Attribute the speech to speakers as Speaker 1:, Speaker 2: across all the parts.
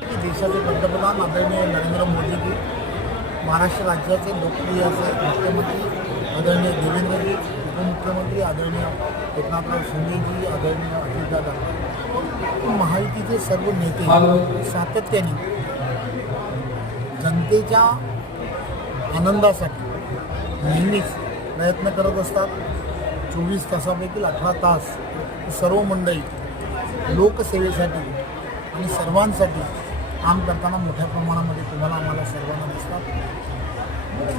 Speaker 1: देशाचे पंतप्रधान आदरणीय नरेंद्र मोदीजी महाराष्ट्र राज्याचे लोकप्रिय असे मुख्यमंत्री आदरणीय देवेंद्रजी उपमुख्यमंत्री आदरणीय एकनाथराव शिंदेजी आदरणीय अजितदादा. महायुतीचे सर्व नेते सातत्याने जनतेच्या आनंदासाठी नेहमीच प्रयत्न करत असतात. चोवीस तासापैकी अठरा तास सर्व मंडळी लोकसेवेसाठी आणि सर्वांसाठी काम करताना मोठ्या प्रमाणामध्ये तुम्हाला आम्हाला सर्वांना दिसतात.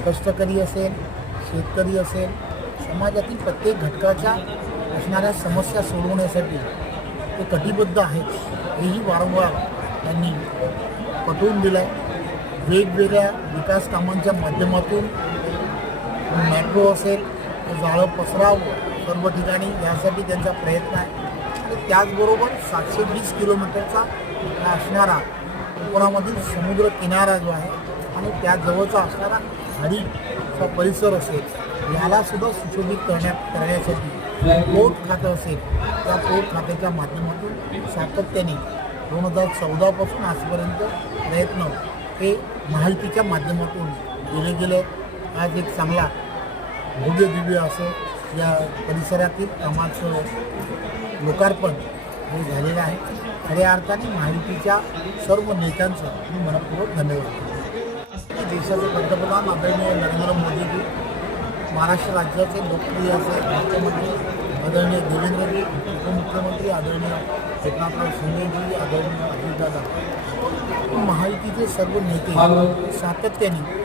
Speaker 1: कष्टकरी असेल शेतकरी असेल समाजातील प्रत्येक घटकाच्या असणाऱ्या समस्या सोडवण्यासाठी ते कटिबद्ध आहेत हेही वारंवार त्यांनी पटवून दिलं आहे वेगवेगळ्या विकास कामांच्या माध्यमातून मेट्रो असेल जाळं पसरावं सर्व ठिकाणी यासाठी त्यांचा प्रयत्न आहे. त्याचबरोबर सातशे वीस किलोमीटरचा असणारा कोकणामधील समुद्र किनारा जो आहे आणि त्याजवळचा असणारा खाडीचा परिसर असेल यालासुद्धा सुशोभित करण्यात करण्यासाठी पोर्ट खातं असेल. त्या पोर्ट खात्याच्या माध्यमातून सातत्याने दोन हजार चौदापासून आजपर्यंत प्रयत्न हे माहितीच्या माध्यमातून केले गेले आज एक चांगला भव्य दिव्य असं या परिसरातील कामाचं लोकार्पण हे झालेलं आहे. खऱ्या अर्थाने माहितीच्या सर्व नेत्यांचं मी मनपूर्वक धन्यवाद देतो. देशाचे पंतप्रधान आदरणीय नरेंद्र मोदीजी महाराष्ट्र राज्याचे लोकप्रिय असे मुख्यमंत्री आदरणीय देवेंद्रजी उपमुख्यमंत्री आदरणीय एकनाथराव शिंदेजी आदरणीय अजितदादा. महायुतीचे सर्व नेते सातत्याने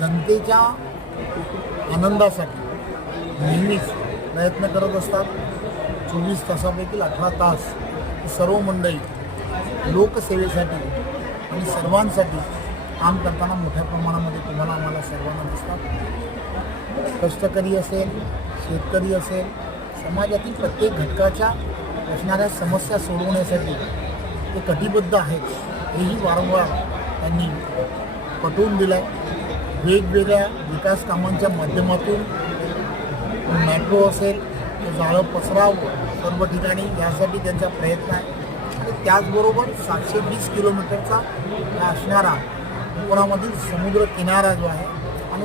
Speaker 1: जनतेच्या आनंदासाठी नेहमीच प्रयत्न करत असतात. चोवीस तासापैकी अठरा तास सर्व मंडळी लोकसेवेसाठी आणि सर्वांसाठी काम करताना मोठ्या प्रमाणामध्ये तुम्हाला आम्हाला सर्वांना दिसतात. कष्टकरी असेल शेतकरी असेल समाजातील प्रत्येक घटकाच्या असणाऱ्या समस्या सोडवण्यासाठी ते कटिबद्ध आहेत हेही वारंवार त्यांनी पटवून दिलं आहे वेगवेगळ्या विकास कामांच्या माध्यमातून मेट्रो असेल जाळं पसरावं सर्व ठिकाणी यासाठी त्यांचा प्रयत्न आहे. आणि त्याचबरोबर सातशे वीस किलोमीटरचा असणारा कोकणामधील समुद्र किनारा जो आहे